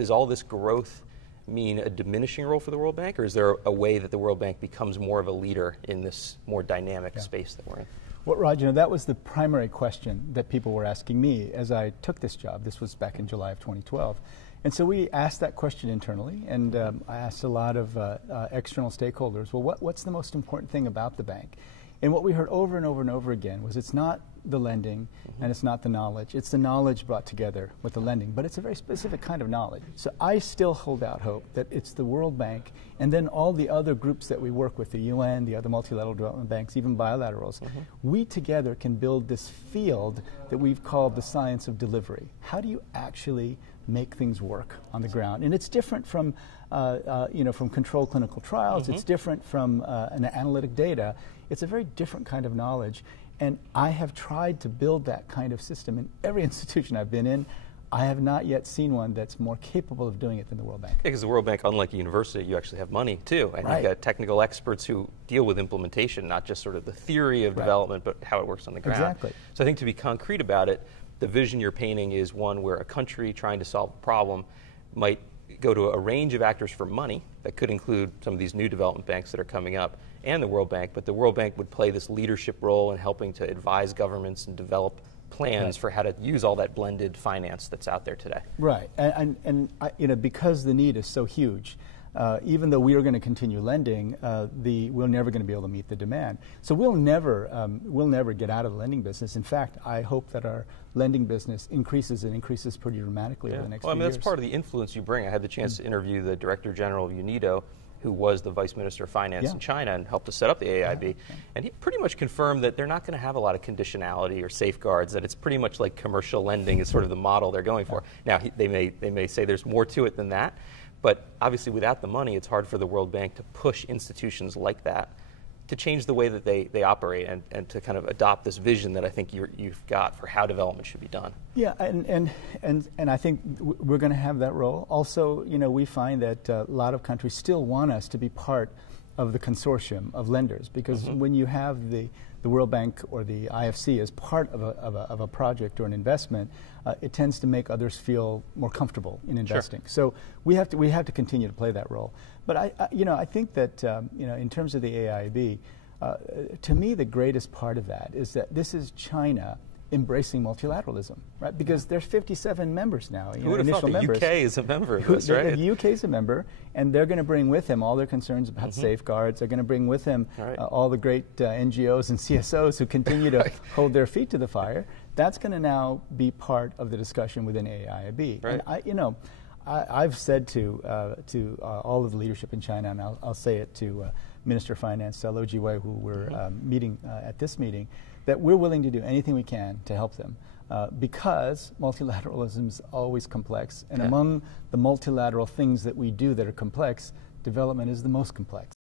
does all this growth mean a diminishing role for the World Bank, or is there a way that the World Bank becomes more of a leader in this more dynamic space that we're in? Well, Raj, that was the primary question that people were asking me as I took this job. This was back in July of 2012. And so we asked that question internally, and I asked a lot of external stakeholders, well, what's the most important thing about the bank? And what we heard over and over and over again was it's not the lending and it's not the knowledge. It's the knowledge brought together with the lending, but it's a very specific kind of knowledge. So I still hold out hope that it's the World Bank and then all the other groups that we work with, the UN, the other multilateral development banks, even bilaterals, we together can build this field that we've called the science of delivery. How do you actually make things work on the ground? And it's different from from controlled clinical trials. It's different from an analytic data. It's a very different kind of knowledge. And I have tried to build that kind of system in every institution I've been in. I have not yet seen one that's more capable of doing it than the World Bank. Because the World Bank, unlike a university, you actually have money too. And you've got technical experts who deal with implementation, not just sort of the theory of development, but how it works on the ground. Exactly. So I think to be concrete about it, the vision you're painting is one where a country trying to solve a problem might go to a range of actors for money that could include some of these new development banks that are coming up and the World Bank, but the World Bank would play this leadership role in helping to advise governments and develop plans for how to use all that blended finance that's out there today. Right, and because the need is so huge, even though we are going to continue lending, we're never going to be able to meet the demand. So we'll never get out of the lending business. In fact, I hope that our lending business increases pretty dramatically over the next few years. That's part of the influence you bring. I had the chance to interview the Director General of UNIDO, who was the Vice Minister of Finance in China and helped to set up the AIIB. And he pretty much confirmed that they're not going to have a lot of conditionality or safeguards, that it's pretty much like commercial lending is sort of the model they're going for. Now, they may say there's more to it than that, but obviously without the money, it's hard for the World Bank to push institutions like that to change the way that they operate and to kind of adopt this vision that I think you've got for how development should be done. Yeah, and I think we're going to have that role. Also, we find that a lot of countries still want us to be part of the consortium of lenders, because when you have the World Bank or the IFC as part of a project or an investment, it tends to make others feel more comfortable in investing. So we have to continue to play that role. But I think that in terms of the AIIB, to me the greatest part of that is that this is China embracing multilateralism, right? Because there's 57 members now. Who would have thought the UK is a member of this, right? The UK is a member, and they're going to bring with them all their concerns about safeguards. They're going to bring with them all the great NGOs and CSOs who continue to hold their feet to the fire. That's going to now be part of the discussion within AIIB. Right. And I've said to all of the leadership in China, and I'll say it to Minister of Finance Lou Jiwei, who we're meeting at this meeting, that we're willing to do anything we can to help them, because multilateralism is always complex, and among the multilateral things that we do that are complex, development is the most complex.